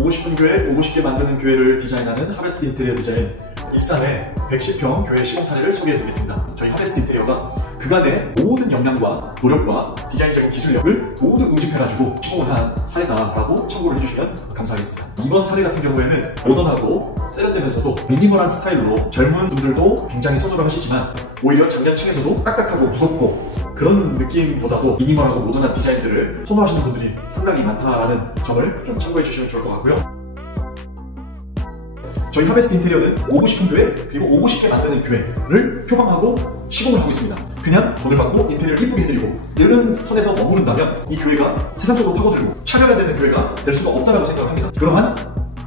오고 싶은 교회, 오고 싶게 만드는 교회를 디자인하는 하베스트 인테리어 디자인 일산의 110평 교회 시공 사례를 소개해드리겠습니다. 저희 하베스트 인테리어가 그간의 모든 역량과 노력과 디자인적인 기술력을 모두 응집해가지고 시공을 한 사례다라고 참고를 해주시면 감사하겠습니다. 이번 사례 같은 경우에는 모던하고 세련되면서도 미니멀한 스타일로 젊은 분들도 굉장히 선호를 하시지만 오히려 장년층에서도 딱딱하고 무겁고 그런 느낌보다도 미니멀하고 모던한 디자인들을 선호하시는 분들이 상당히 많다라는 점을 좀 참고해 주시면 좋을 것 같고요. 저희 하베스트 인테리어는 오고 싶은 교회 그리고 오고 싶게 만드는 교회를 표방하고 시공을 하고 있습니다. 그냥 돈을 받고 인테리어를 이쁘게 해드리고 이런 선에서 머무른다면 이 교회가 세상적으로 파고들고 차별화되는 교회가 될 수가 없다고 생각을 합니다. 그러한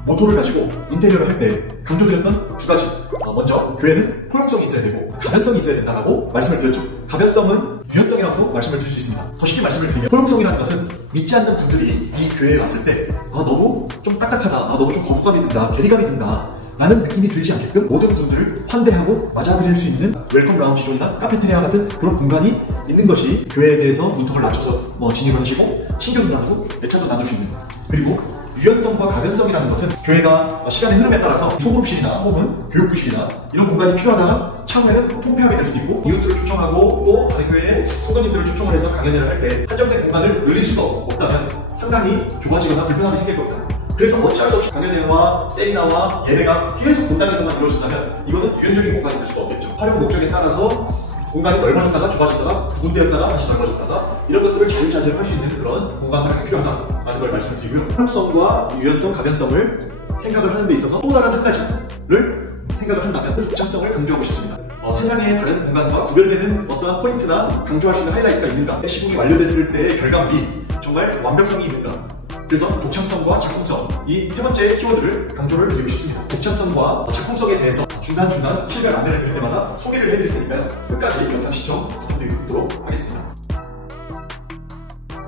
모토를 가지고 인테리어를 할 때 강조드렸던 두 가지, 먼저 교회는 포용성이 있어야 되고 가변성이 있어야 된다고 말씀을 드렸죠. 가변성은 유연성이라고 말씀을 드릴 수 있습니다. 더 쉽게 말씀을 드리면 포용성이라는 것은 믿지 않는 분들이 이 교회에 왔을 때 너무 좀 딱딱하다, 너무 좀 거부감이 든다, 괴리감이 든다 라는 느낌이 들지 않게끔 모든 분들을 환대하고 맞아들일 수 있는 웰컴 라운지 존이나 카페테리아 같은 그런 공간이 있는 것이 교회에 대해서 문턱을 낮춰서 진입을 하시고 친교도 나누고 애착도 나눌 수 있는 것. 그리고 유연성과 가변성이라는 것은 교회가 시간의 흐름에 따라서 소그룹실이나 혹은 교육부실이나 이런 공간이 필요하다가 차후에는 통폐합이 될 수도 있고 이웃들을 초청하고 또 다른 교회에 성도님들을 초청을 해서 강연회를 할 때 한정된 공간을 늘릴 수가 없다면 상당히 좁아지거나 불편함이 생길 겁니다. 그래서 어쩔 수 없이 강연회와 세미나와 예배가 계속 본당에서만 이루어진다면 이거는 유연적인 공간이 될 수가 없겠죠. 활용 목적에 따라서 공간이 넓어졌다가 좁아졌다가 구분되었다가 다시 넓어졌다가 이런 것들을 자유자재로 할 수 있는 그런 공간 활용이 필요하다라는 걸 말씀을 드리고요. 포용성과 유연성, 가변성을 생각을 하는 데 있어서 또 다른 한 가지를 생각을 한다면 독창성을 강조하고 싶습니다. 세상의 다른 공간과 구별되는 어떠한 포인트나 강조할 수 있는 하이라이트가 있는가, 시공이 완료됐을 때의 결과물이 정말 완벽성이 있는가. 그래서 독창성과 작품성, 이 세 번째 키워드를 강조를 드리고 싶습니다. 독창성과 작품성에 대해서 중간중간 실별 안내를 드릴 때마다 소개를 해드릴 테니까요. 끝까지 영상 시청 부탁드리도록 하겠습니다.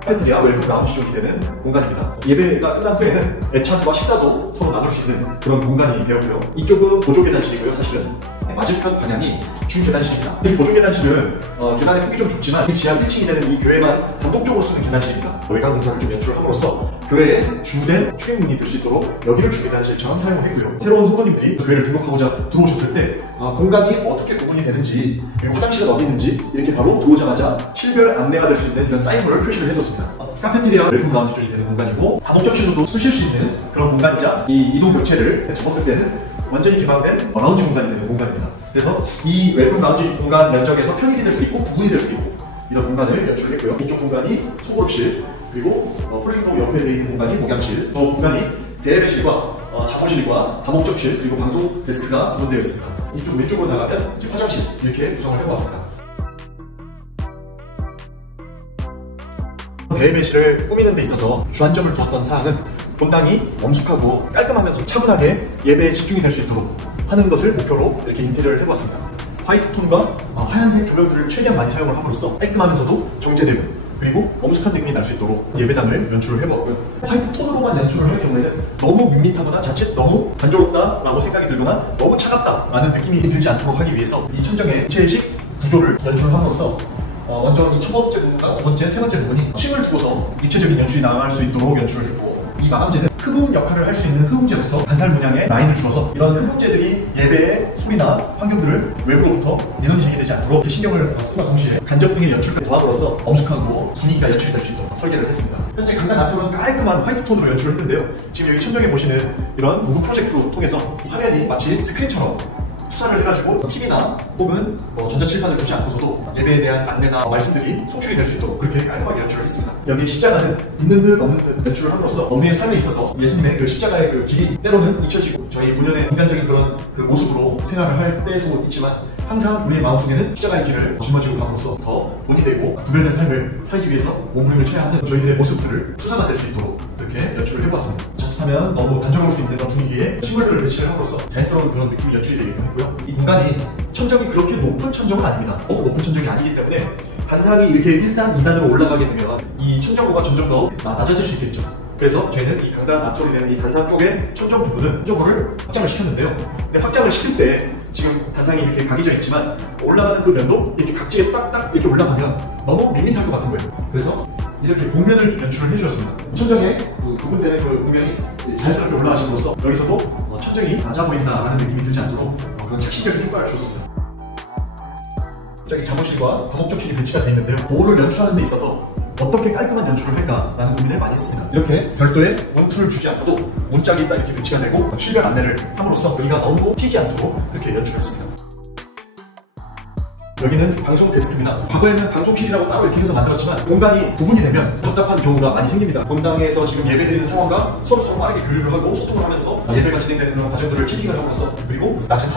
카페테리아 웰컴 라운지 존이 되는 공간입니다. 예배가 끝난 후에는 애찬과 식사도 서로 나눌 수 있는 그런 공간이 되었고요. 이쪽은 보조 계단실이고요. 사실은 맞은편 방향이 주 계단실입니다. 이 보조 계단실은 계단의 폭이 좀 좁지만 이 지하 1층이 되는 이 교회만 단독적으로 쓰는 계단실입니다. 외관 공사를 좀 연출함으로써 교회의 주된 출입문이 될 수 있도록 여기를 주 계단실처럼 사용을 했고요. 새로운 성도님들이 교회를 등록하고자 들어오셨을 때 공간이 어떻게 구분이 되는지, 그리고 화장실은 어디 있는지 이렇게 바로 들어오자마자 실별 안내가 될 수 있는 이런 사인볼을 표시를 해뒀습니다. 카페테리아 웰컴 라운지 존이 되는 공간이고 다목적실로도 쓰실 수 있는 그런 공간이자 이 이동 벽체를 접었을 때는 완전히 개방된 라운지 공간이 되는 공간입니다. 그래서 이 웰컴 라운지 공간 면적에서 편익이 될 수 있고 구분이 될 수 있고 이런 공간을 연출했고요. 이쪽 공간이 소그룹실, 그리고 폴링룸 옆에 있는 공간이 목양실, 저 공간이 대예배실과 자보실과 다목적실, 그리고 방송 데스크가 구분되어 있습니다. 이쪽 왼쪽으로 나가면 이제 화장실 이렇게 구성을 해보았습니다. 대예배실을 꾸미는 데 있어서 주안점을 두었던 사항은 본당이 엄숙하고 깔끔하면서 차분하게 예배에 집중이 될 수 있도록 하는 것을 목표로 이렇게 인테리어를 해보았습니다. 화이트 톤과 하얀색 조명들을 최대한 많이 사용을 함으로써 깔끔하면서도 정제되고 그리고 엄숙한 느낌이 날 수 있도록 예배당을 연출을 해보았고요. 화이트 톤으로만 연출을 할 경우에는 너무 밋밋하거나 자칫 너무 단조롭다라고 생각이 들거나 너무 차갑다라는 느낌이 들지 않도록 하기 위해서 이 천정의 입체식 구조를 연출을 함으로써 먼저 이 첫 번째 부분과 두 번째, 세 번째 부분이 층을 두어서 입체적인 연출이 나갈 수 있도록 연출을 했고, 이 마감재는 흡음 역할을 할 수 있는 흡음재로서 간살 문양의 라인을 주어서 이런 흡음재들이 예배의 소리나 환경들을 외부로부터 민원진이 되지 않도록 신경을 쓰는 동시에 간접 등의 연출을 더함으로써 엄숙하고 분위기가 연출이 될 수 있도록 설계를 했습니다. 현재 강단 앞쪽은 깔끔한 화이트 톤으로 연출을 했는데요. 지금 여기 천정에 보시는 이런 구글 프로젝트로 통해서 화면이 마치 스크린처럼 투사를 해가지고 TV나 혹은 전자칠판을 두지 않고서도 예배에 대한 안내나 말씀들이 송출이 될 수 있도록 그렇게 깔끔하게 연출을 했습니다. 여기 십자가는 있는 듯 없는 듯 연출을 함으로써 엄리의 삶에 있어서 예수님의 그 십자가의 그 길이 때로는 잊혀지고 저희 본연의 인간적인 그런 그 모습으로 생각을 할 때도 있지만 항상 우리의 마음속에는 십자가의 길을 짊어지고 감으로써 더 본이 되고 구별된 삶을 살기 위해서 몸부림을 쳐야 하는 저희들의 모습들을 투사가 될 수 있도록 그렇게 연출을 해보았습니다. 자칫하면 너무 단조로울 수 있는 그런 분위기에 식물들을 배치를 함으로써 자연스러운 그런 느낌이 연출이 되기도 했고요. 이 공간이 천정이 그렇게 높은 천정은 아닙니다. 높은 천정이 아니기 때문에 단상이 이렇게 1단, 2단으로 올라가게 되면 이 천정고가 점점 더 낮아질 수 있겠죠. 그래서 저희는 이 강단 앞쪽이 되는 이 단상 쪽의 천정 부분은 천정고를 확장을 시켰는데요. 근데 확장을 시킬 때 지금 단상이 이렇게 각이져 있지만 올라가는 그 면도 이렇게 각지게 딱딱 이렇게 올라가면 너무 밋밋할 것 같은 거예요. 그래서 이렇게 곡면을 연출을 해주었습니다. 천정에 그 구분되는 그 곡면이 자연스럽게 올라가심으로써 여기서도 천정이 낮아 보인다라는 느낌이 들지 않도록 그런 착시적인 효과를 주었습니다. 저기 잠옷실과 과목접실이 배치가 되어 있는데요. 도어를 연출하는 데 있어서 어떻게 깔끔한 연출을 할까라는 고민을 많이 했습니다. 이렇게 별도의 문틀을 주지 않고도 문짝이 딱 이렇게 배치가 되고 실별 안내를 함으로써 여기가 너무 튀지 않도록 이렇게 연출했습니다. 여기는 방송 데스크입니다. 과거에는 방송실이라고 따로 이렇게 해서 만들었지만 공간이 구분이 되면 답답한 경우가 많이 생깁니다. 본당에서 지금 예배드리는 상황과 서로 빠르게 교류를 하고 소통을 하면서 예배가 진행되는 그런 과정들을 체킹을 함으로써, 그리고 낮은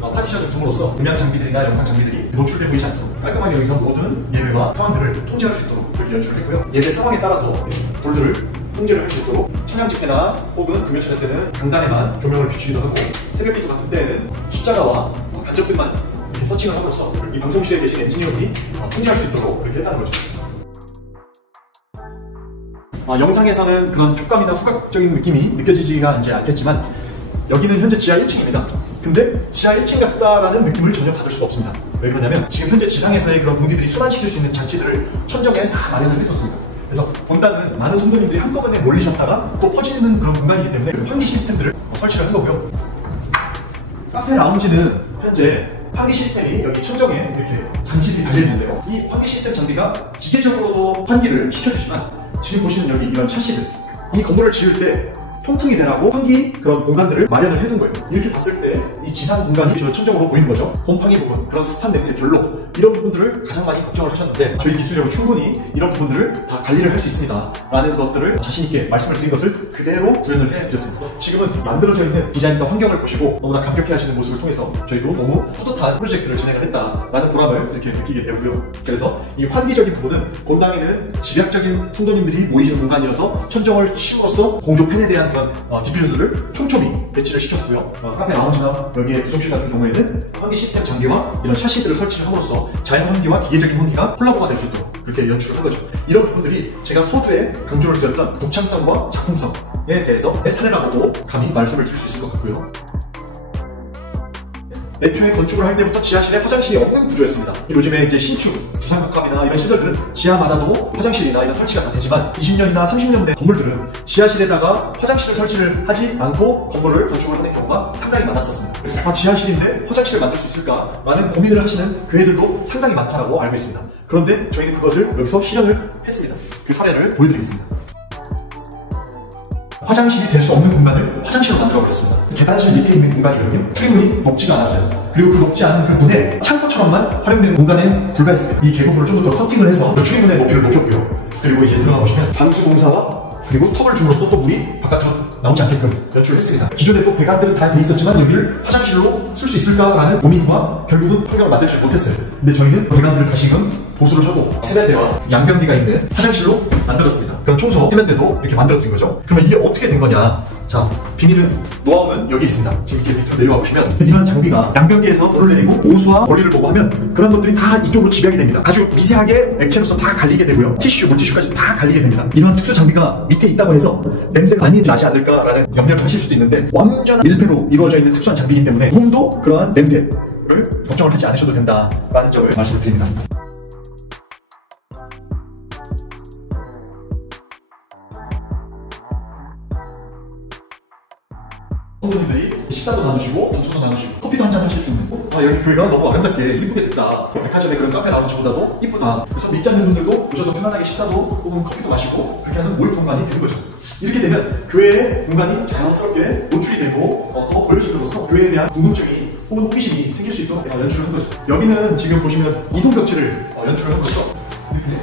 파티션을 둠으로써 음향 장비들이나 영상 장비들이 노출돼 보이지 않도록 깔끔하게 여기서 모든 예배와 상황들을 통제할 수 있도록 그렇게 연출을 했고요. 예배 상황에 따라서 불들을 통제를 할 수 있도록 청양 집회나 혹은 금요 차례 때는 강단에만 조명을 비추기도 하고, 새벽 기도 같은 때에는 십자가와 간접들만 이렇게 서칭을 함으로써 이 방송실에 계신 엔지니어들이 통제할 수 있도록 그렇게 했다는 거죠. 영상에서는 그런 촉감이나 후각적인 느낌이 느껴지지가 않겠지만 여기는 현재 지하 1층입니다. 근데 지하 1층 같다라는 느낌을 전혀 받을 수가 없습니다. 왜 그러냐면 지금 현재 지상에서의 그런 공기들이 순환시킬 수 있는 장치들을 천정에 다 마련을 해뒀습니다. 그래서 본당은 많은 성도님들이 한꺼번에 몰리셨다가 또 퍼지는 그런 공간이기 때문에 환기 시스템들을 설치를 한 거고요. 카페 라운지는 현재 환기 시스템이 여기 천정에 이렇게 장치들이 달려있는데요. 이 환기 시스템 장비가 기계적으로도 환기를 시켜주지만 지금 보시는 여기 이런 샤시들, 이 건물을 지을 때 통풍이 되라고 환기 그런 공간들을 마련을 해둔 거예요. 이렇게 봤을 때 이 지상 공간이 저 천정으로 보이는 거죠. 곰팡이 부분, 그런 습한 냄새 결로, 이런 부분들을 가장 많이 걱정을 하셨는데 저희 기술적으로 충분히 이런 부분들을 다 관리를 할 수 있습니다 라는 것들을 자신있게 말씀을 드린 것을 그대로 구현을 해드렸습니다. 지금은 만들어져 있는 디자인과 환경을 보시고 너무나 감격해 하시는 모습을 통해서 저희도 너무 뿌듯한 프로젝트를 진행을 했다라는 보람을 이렇게 느끼게 되고요. 그래서 이 환기적인 부분은 본당에는 집약적인 성도님들이 모이시는 공간이어서 천정을 쉼으로써 공조 팬에 대한 그런 디퓨저들을 촘촘히 배치를 시켰고요. 카페 라운지나 여기에 구성실 같은 경우에는 환기 시스템 장비와 이런 샤시들을 설치를 함으로써 자연 환기와 기계적인 환기가 콜라보가 될 수 있도록 그렇게 연출을 한 거죠. 이런 부분들이 제가 서두에 강조를 드렸던 독창성과 작품성에 대해서 사례라고도 감히 말씀을 드릴 수 있을 것 같고요. 애초에 건축을 할 때부터 지하실에 화장실이 없는 구조였습니다. 요즘에 이제 신축, 주상복합이나 이런 시설들은 지하마다도 화장실이나 이런 설치가 다 되지만 20년이나 30년 된 건물들은 지하실에다가 화장실을 설치를 하지 않고 건물을 건축을 하는 경우가 상당히 많았었습니다. 그래서 지하실인데 화장실을 만들 수 있을까라는 고민을 하시는 교회들도 상당히 많다고 알고 있습니다. 그런데 저희는 그것을 여기서 실현을 했습니다. 그 사례를 보여드리겠습니다. 화장실이 될 수 없는 공간을 화장실로 만들어버렸습니다. 계단실 밑에 있는 공간이거든요. 출입문이 높지가 않았어요. 그리고 그 높지 않은 그 문에 창고처럼만 활용되는 공간에 불과했습니다. 이 계곡을 좀 더 커팅을 해서 출입문의 높이를 높였고요. 그리고 이제 들어가 보시면 방수공사와 그리고 턱을 줌으로써 또 물이 바깥으로 나오지 않게끔 연출을 했습니다. 기존에 또 배관들은 다 돼 있었지만 여기를 화장실로 쓸 수 있을까라는 고민과 결국은 환경을 만들지 못했어요. 근데 저희는 배관들을 다시금 보수를 하고 세면대와 양변기가 있는 화장실로 만들었습니다. 그럼 청소 세면대도 이렇게 만들어드린 거죠. 그러면 이게 어떻게 된 거냐? 자, 비밀은, 노하우는 여기 있습니다. 지금 이렇게 밑으로 내려와 보시면 이런 장비가 양변기에서 물을 내리고 오수와 머리를 보고 하면 그런 것들이 다 이쪽으로 집약이 됩니다. 아주 미세하게 액체로서 다 갈리게 되고요. 티슈, 물티슈까지 다 갈리게 됩니다. 이런 특수 장비가 밑에 있다고 해서 냄새가 많이 나지 않을까라는 염려를 하실 수도 있는데 완전한 밀폐로 이루어져 있는 특수한 장비이기 때문에 조금도 그러한 냄새를 걱정을 하지 않으셔도 된다라는 점을 말씀을 드립니다. 성도님들이 식사도 나누시고 점심도 나누시고 커피도 한잔 하실 수 있는 여기 교회가 너무 아름답게 이쁘게 됐다. 백화점의 그런 카페 라운지보다도 이쁘다. 그래서 믿지 않는 분들도 오셔서 편안하게 식사도 혹은 커피도 마시고 그렇게 하는 모임 공간이 되는 거죠. 이렇게 되면 교회의 공간이 자연스럽게 노출이 되고 더 보여짐으로써 교회에 대한 궁금증이 혹은 호기심이 생길 수 있도록 연출을 한 거죠. 여기는 지금 보시면 이동벽지를 연출을 한 거죠. 이렇게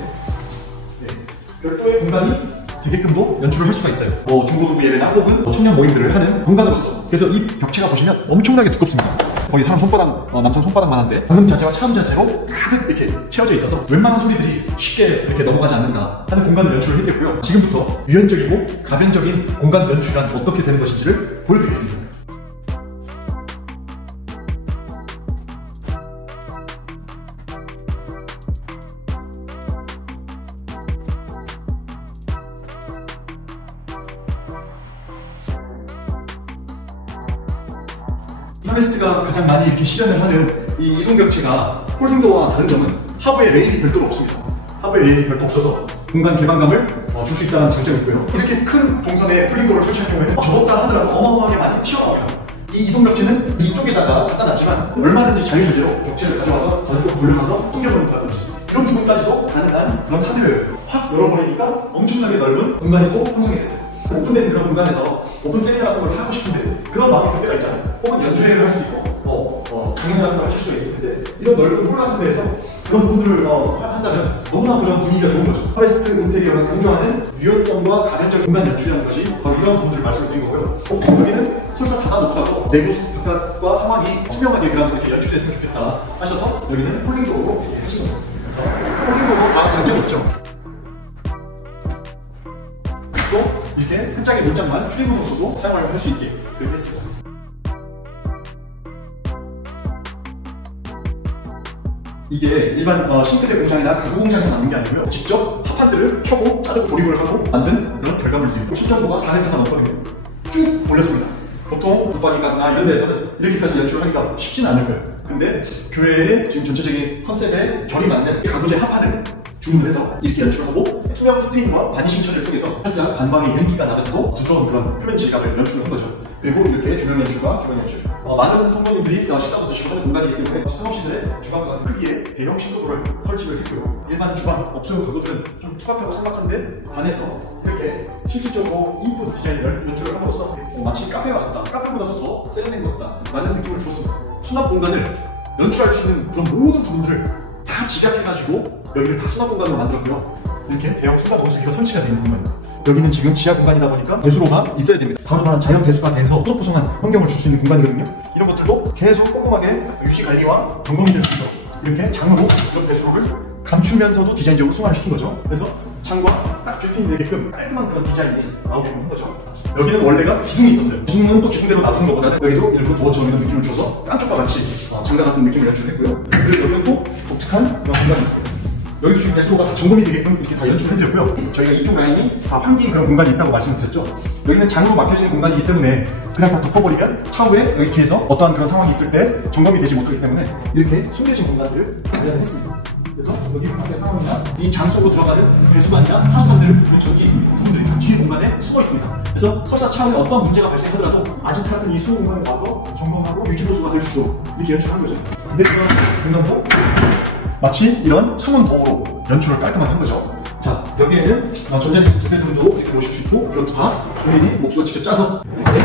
별도의 공간이 되게끔도 연출을 할 수가 있어요. 중고등부 예배나 혹은 청년 모임들을 하는 공간으로서. 그래서 이 벽체가 보시면 엄청나게 두껍습니다. 거의 사람 손바닥, 남성 손바닥만 한데 방음 자재와 차음 자재로 가득 이렇게 채워져 있어서 웬만한 소리들이 쉽게 이렇게 넘어가지 않는다 하는 공간을 연출을 해드렸고요. 지금부터 유연적이고 가변적인 공간 연출이란 어떻게 되는 것인지를 보여드리겠습니다. 하베스트가 가장 많이 이렇게 실현을 하는 이 이동벽체가 홀딩도어와 다른 점은 하부에 레일이 별도로 없습니다. 하부에 레일이 별도 없어서 공간 개방감을 줄 수 있다는 장점이 있고요. 이렇게 큰 동선에 쿨링도어를 설치할 경우에는 접었다 하더라도 어마어마하게 많이 튀어나옵니다. 이 이동 벽체는 이쪽에다가 갖다 놨지만 얼마든지 자유자재로 벽체를 가져와서 저쪽 돌려가서 숨겨놓는다든지 이런 부분까지도 가능한 그런 하드웨어예요. 확 열어버리니까 엄청나게 넓은 공간이 또 형성이 됐어요. 오픈된 그런 공간에서 오픈 세미나 같은 걸 하고 싶은데 그런 마음이 들 때가 있잖아요. 혹은 연주회를 할 수도 있고 강연 같은 걸 하실 수가 있을 텐데 이런 넓은 홀 데에서 그런 부분들을 한다면 너무나 그런 분위기가 좋은 거죠. 파레스트 인테리어가 강조하는 유연성과 가변적 공간 연출이라는 것이 바로 이런 부분들을 말씀드린 거고요. 여기는 설사 닫아놓더라도 내부 바깥과 상황이 투명하게 이렇게 연출됐으면 좋겠다 하셔서 여기는 홀링도어로 이렇게 하신 거예요. 그래서 홀링도어도 다음 장점이 있죠. 또 이렇게 한 장의 문장만 쿨링도어로서도 사용을 할 수 있게 이렇게 했습니다. 이게 일반 싱크대 공장이나 가구 공장에서 만든 게 아니고요. 직접 합판들을 켜고 자르고 조립을 하고 만든 그런 결과물들이고 실전도가 400대가 넘거든요. 쭉 올렸습니다. 보통 붙박이나 이런 데에서는 이렇게까지 연출을 하기가 쉽지는 않을 거예요. 근데 교회의 지금 전체적인 컨셉에 결이 맞는 가구재 합판을 주문해서 이렇게 연출하고 투명 스테인과 바니싱 처리를 통해서 살짝 반방에 윤기가 나면서도 두터운 그런 표면 질감을 연출한 거죠. 그리고 이렇게 조명 연출과 주방 연출. 많은 성도님들이 식사도 드시고 하는 공간이기 때문에 상업시설에 주방과 같은 크기의 대형 싱크도를 설치를 했고요. 일반 주방, 업소용 가구들은 좀 투박하고 삭막한데 반해서 이렇게 실질적으로 이쁜 디자인을 연출을 함으로써 마치 카페와 같다, 카페보다도 더 세련된 것 같다 라는 느낌을 주었습니다. 수납 공간을 연출할 수 있는 그런 모든 부분들을 다 집약해가지고 여기를 다 수납 공간으로 만들었고요. 이렇게 대형 풍간 온수기가 설치가 되는 공간입니다. 여기는 지금 지하 공간이다 보니까 배수로가 있어야 됩니다. 바로 자연 배수가 돼서 뽀송뽀송한 환경을 줄 수 있는 공간이거든요. 이런 것들도 계속 꼼꼼하게 유지 관리와 점검이 될 수 있도록 이렇게 장으로 이런 배수로를 감추면서도 디자인적으로 승화시킨 거죠. 그래서 창과 딱 빌트인 되게끔 깔끔한 그런 디자인이 나오게끔 한 거죠. 여기는 원래가 기둥이 있었어요. 기둥은 또 기둥대로 놔두는 것보다는 여기도 일부러 도어처럼 이런 느낌을 줘서 깐쪽과 같이 장갑 같은 느낌을 연출했고요. 그리고 여기는 또 독특한 그런 공간이 있어요. 여기도 지금 배수로가 다 점검이 되게끔 이렇게 다 연출해드렸고요. 저희가 이쪽 라인이 다 환기 그런 공간이 있다고 말씀드렸죠. 여기는 장으로 막혀지는 공간이기 때문에 그냥 다 덮어버리면 차후에 이렇게 해서 어떠한 그런 상황이 있을 때 점검이 되지 못하기 때문에 이렇게 숨겨진 공간들을 마련을 했습니다. 그래서 여기 밖의 상황이나 이 장 속으로 들어가는 배수관이나 하수관들 그리고 전기 부분들이 다 뒤에 공간에 숨어 있습니다. 그래서 설사 차후에 어떤 문제가 발생하더라도 아지트 같은 이 수호 공간에 와서 점검하고 유지보수가 될 수 있도록 이렇게 연출한 거죠. 근데 그런 공간도 마치 이런 숨은 도어로 연출을 깔끔하게 한 거죠. 자, 여기에는 전자레인지 2대 정도 이렇게 놓으실 수 있고 이것도 다 본인이 목수가 직접 짜서 이렇게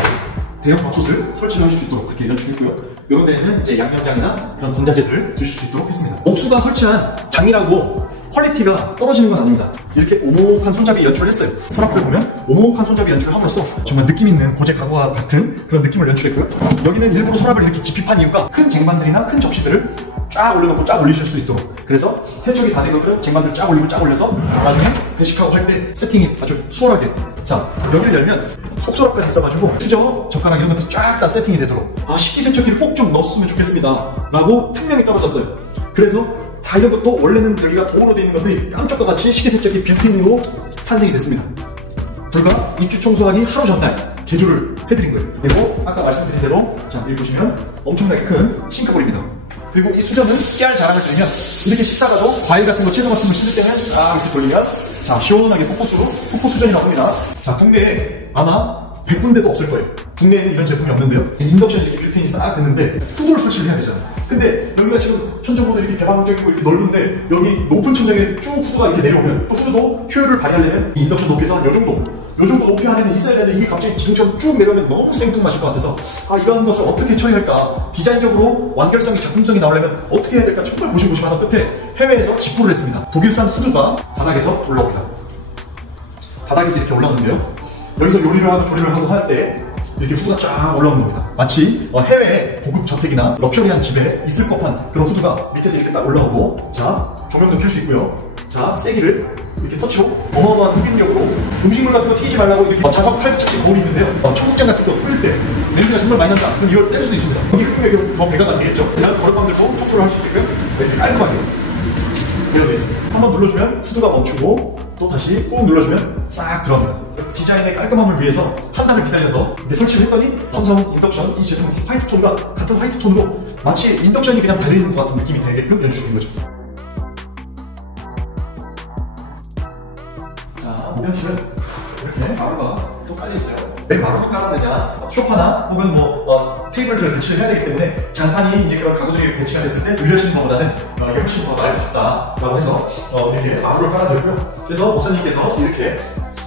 대형 밥솥을 설치를 하실 수 있도록 그렇게 연출했고요. 이런 데에는 이제 양념장이나 그런 분자재들을 두실 수 있도록 했습니다. 목수가 설치한 장이라고 퀄리티가 떨어지는 건 아닙니다. 이렇게 오목한 손잡이 연출을 했어요. 서랍들 보면 오목한 손잡이 연출을 함으로써 정말 느낌 있는 고제 가구와 같은 그런 느낌을 연출했고요. 여기는 일부러 서랍을 이렇게 깊이 판 이유가 큰 쟁반들이나 큰 접시들을 쫙 올려놓고 쫙 올리실 수 있도록. 그래서 세척이 다 된 것들은 쟁반들을 쫙 올리고 쫙 올려서 나중에 배식하고 할 때 세팅이 아주 수월하게. 자, 여기를 열면 속서랍까지 있어가지고 수저, 젓가락 이런 것들이 쫙 다 세팅이 되도록 식기세척기를 꼭 좀 넣었으면 좋겠습니다 라고 특명이 떨어졌어요. 그래서 다 이런 것도 원래는 여기가 도어로 되어 있는 것들이 깜짝과 같이 식기세척기 빌트인으로 탄생이 됐습니다. 불과 입주 청소하기 하루 전날 개조를 해드린 거예요. 그리고 아까 말씀드린 대로 자, 여기 보시면 엄청나게 큰 싱크볼입니다. 그리고 이 수저는 깨알 자랑을 드리면 이렇게 씻다가도 과일 같은 거 채소 같은 거 씻을 때는 이렇게 돌리면 자, 시원하게 폭포 수전이라고 합니다. 자, 국내에 아마 100군데도 없을 거예요. 국내에는 이런 제품이 없는데요. 인덕션 이렇게 빌트인이 싹 됐는데 후드를 설치를 해야 되잖아요. 근데 여기가 지금 천정고도 이렇게 개방적이고 이렇게 넓은데 여기 높은 천장에 쭉 후드가 이렇게 내려오면 또 후드도 효율을 발휘하려면 이 인덕션 높이에서 한 요 정도 높이 안에는 있어야 되는데 이게 갑자기 지금처럼 쭉 내려오면 너무 생뚱맞을 것 같아서 이런 것을 어떻게 처리할까, 디자인적으로 완결성이 작품성이 나오려면 어떻게 해야 될까 정말 고심하던 끝에 해외에서 직구를 했습니다. 독일산 후드가 바닥에서 올라옵니다. 바닥에서 이렇게 올라오는데요. 여기서 요리를 하고 조리를 하고 할 때 이렇게 후드가 쫙 올라오는 겁니다. 마치 해외 고급 저택이나 럭셔리한 집에 있을 법한 그런 후드가 밑에서 이렇게 딱 올라오고, 자, 조명도 켤 수 있고요. 자, 세기를 이렇게 터치로 어마어마한 흡입력으로 음식물 같은 거 튀기지 말라고 이렇게 자석 탈부착제 거울이 있는데요. 청국장 같은 거 끓일 때 냄새가 정말 많이 난다. 그럼 이걸 뗄 수도 있습니다. 여기 흡입력이 더 배가가 되겠죠. 그다음 거름방들도 청소를 할 수 있게끔 이렇게 깔끔하게 되어 있습니다. 한번 눌러주면 후드가 멈추고 또 다시 꾹 눌러주면 싹 들어갑니다. 디자인의 깔끔함을 위해서 한 달을 기다려서 설치를 했더니 삼성 인덕션 이 제품 화이트톤과 같은 화이트톤으로 마치 인덕션이 그냥 달려있는 것 같은 느낌이 되게끔 연출된 거죠. 자, 오변실은 이렇게 마루가 또 깔려있어요. 왜 마루를 깔았느냐, 소파나 혹은 테이블들을 배치를 해야 되기 때문에 장판이 이제 그런 가구들이 배치가 됐을 때 늘려지는 것보다는 이게 훨씬 더 나을 것 같다라고 해서 이렇게 마루를 깔아드렸고요. 그래서 목사님께서 이렇게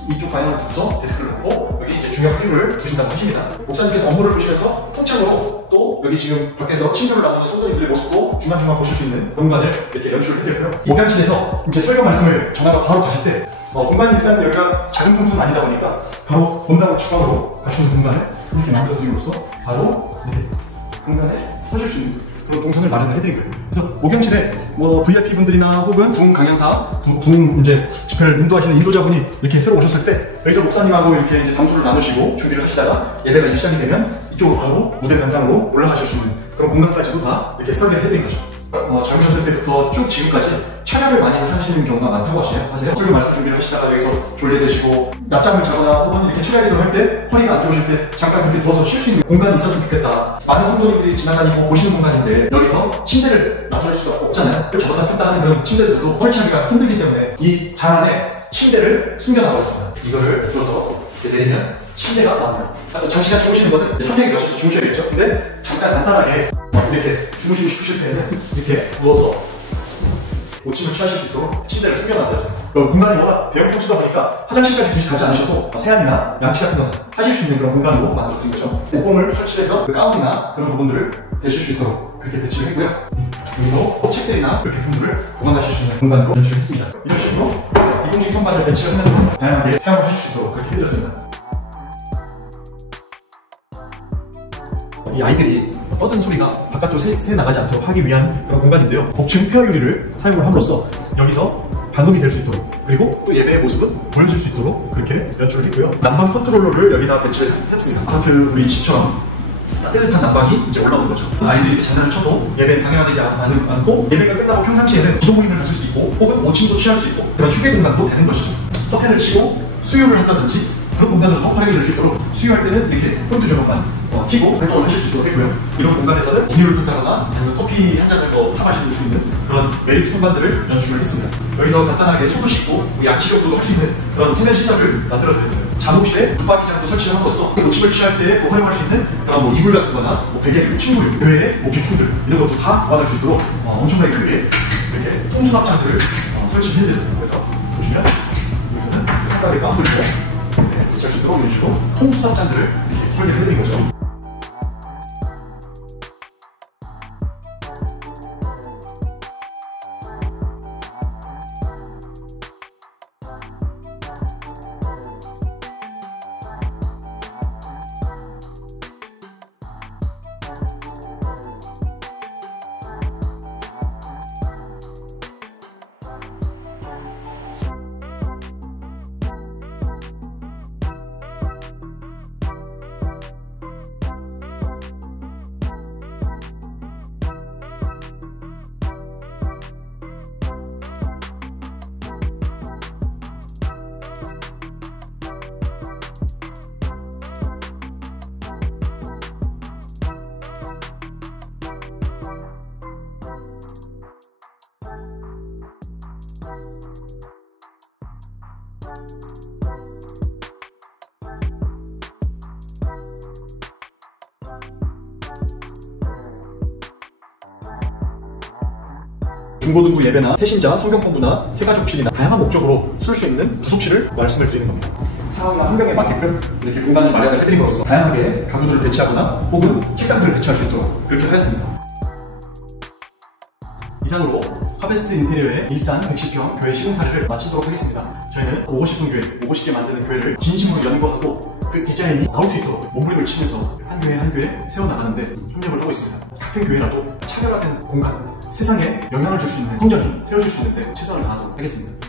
이쪽 방향을 두고서 데스크를 놓고 여기 이제 중요한 테이블을 두신다고 하십니다. 목사님께서 업무를 보시면서 통창으로 또 여기 지금 밖에서 친구를 나누는 성도님들의 모습도 중간중간 보실 수 있는 공간을 이렇게 연출을 해드렸고요. 목양실에서 이제 설교 말씀을 전하러 바로 가실 때 공간이 일단 여기가 작은 공간은 아니다 보니까 바로 본당으로 주방으로 갈 수 있는 공간을 이렇게 만들어드림으로써 바로 공간에 서실 수 있는 그런 동선을 마련을 해드린 거예요. 그래서 목양실에 VIP 분들이나 혹은 부흥 강연사, 부흥 이제 집회를 인도하시는 인도자분이 이렇게 새로 오셨을 때 여기서 목사님하고 이렇게 이제 담소를 나누시고 준비를 하시다가 예배가 이제 시작이 되면 이쪽으로 바로 무대 단상으로 올라가실 수 있는 그런 공간까지도 다 이렇게 설계를 해드린 거죠. 젊으셨을 때부터 쭉 지금까지 촬영을 많이 하시는 경우가 많다고 하세요. 설교 말씀 준비를 하시다가 여기서 졸려드시고 낮잠을 자거나 혹은 이렇게 출야기도 할 때 허리가 안 좋으실 때 잠깐 그렇게 누워서 쉴 수 있는 공간이 있었으면 좋겠다. 많은 성도님들이 지나다니고 보시는 공간인데 여기서 침대를 놔둘 수가 없잖아요. 저보다 폈다 하는 그런 침대들도 설치하기가 힘들기 때문에 이 장 안에 침대를 숨겨놔버렸습니다. 이거를 들어서 이렇게 내리면 침대가 나옵니다. 장시간 주무시는 것은 선택이 없어서 주무셔야겠죠. 근데 잠깐 간단하게 이렇게 주무시고 싶으실 때는 이렇게 누워서 오침을 취하실 수 있도록 침대를 숨겨놨습니다. 공간이 워낙 대형 평수다 보니까 화장실까지 굳이 가지 않으셔도 세안이나 양치 같은 거 하실 수 있는 그런 공간으로 만들어진 거죠. 옷봉을 설치해서 그 가운이나 그런 부분들을 대실 수 있도록 그렇게 배치를 했고요. 그리고 책들이나 그 제품들을 보관하실 수 있는 공간으로 연출했습니다. 이런 식으로 이동식 선반을 배치를 하면서 다양하게 사용을 하실 수 있도록 그렇게 해드렸습니다. 이 아이들이 떠드는 소리가 바깥으로 새 나가지 않도록 하기 위한 그런 공간인데요. 복층 폐허 유리를 사용을 함으로써 여기서 방음이 될 수 있도록 그리고 또 예배의 모습은 보여줄 수 있도록 그렇게 연출을 했고요. 난방 컨트롤러를 여기다 배치를 했습니다. 아파트 우리 집처럼 따뜻한 난방이 이제 올라오는 거죠. 아이들이 이렇게 장난을 쳐도 예배에 방해가 되지 않고 예배가 끝나고 평상시에는 기도 모임을 가질 수 있고 혹은 오침도 취할 수 있고 그런 휴게 공간도 되는 것이죠. 커튼을 치고 수유를 한다든지 그런 공간을 더 편하게 될 수 있도록 수유할 때는 이렇게 폰트 조명만 켜고 활동을 하실 수 있도록 했고요. 이런 공간에서는 분유를 붓다거나 아니면 커피 한 잔을 더 타마실 수 있는 그런 매립 선반들을 연출을 했습니다. 여기서 간단하게 손도 씻고 양치 정도도 할 수 있는 그런 세면 시설을 만들어드렸어요. 잠옷실에 붙박이장도 설치를 함으로써 오침을 취할 때 활용할 수 있는 그런 이불 같은 거나 베개, 침구류, 그 외에 비품들 이런 것도 다 보관할 수 있도록 엄청나게 크게 이렇게 통수납장들을 설치를 해드렸습니다. 그래서 보시면 여기서는 색깔이 깜빡이고 잘 수 있도록 이런 식으로 통수납장들을 이렇게 설계를 해드린 거죠. 중고등부 예배나 새신자, 성경 공부나 새가족실이나 다양한 목적으로 쓸 수 있는 부속실을 말씀을 드리는 겁니다. 상황이나 환경에 맞게끔 이렇게 공간을 마련을 해드림으로써 다양하게 가구들을 배치하거나 혹은 책상들을 배치할 수 있도록 그렇게 하였습니다. 이상으로 하베스트 인테리어의 일산 110평 교회 시공사례를 마치도록 하겠습니다. 저희는 오고 싶은 교회, 오고 싶게 만드는 교회를 진심으로 연구하고 그 디자인이 나올 수 있도록 몸부림을 치면서 한 교회 한 교회 세워나가는데 협력을 하고 있습니다. 같은 교회라도 차별화된 공간, 세상에 영향을 줄 수 있는 성전이 세워질 수 있는데 최선을 다하도록 하겠습니다.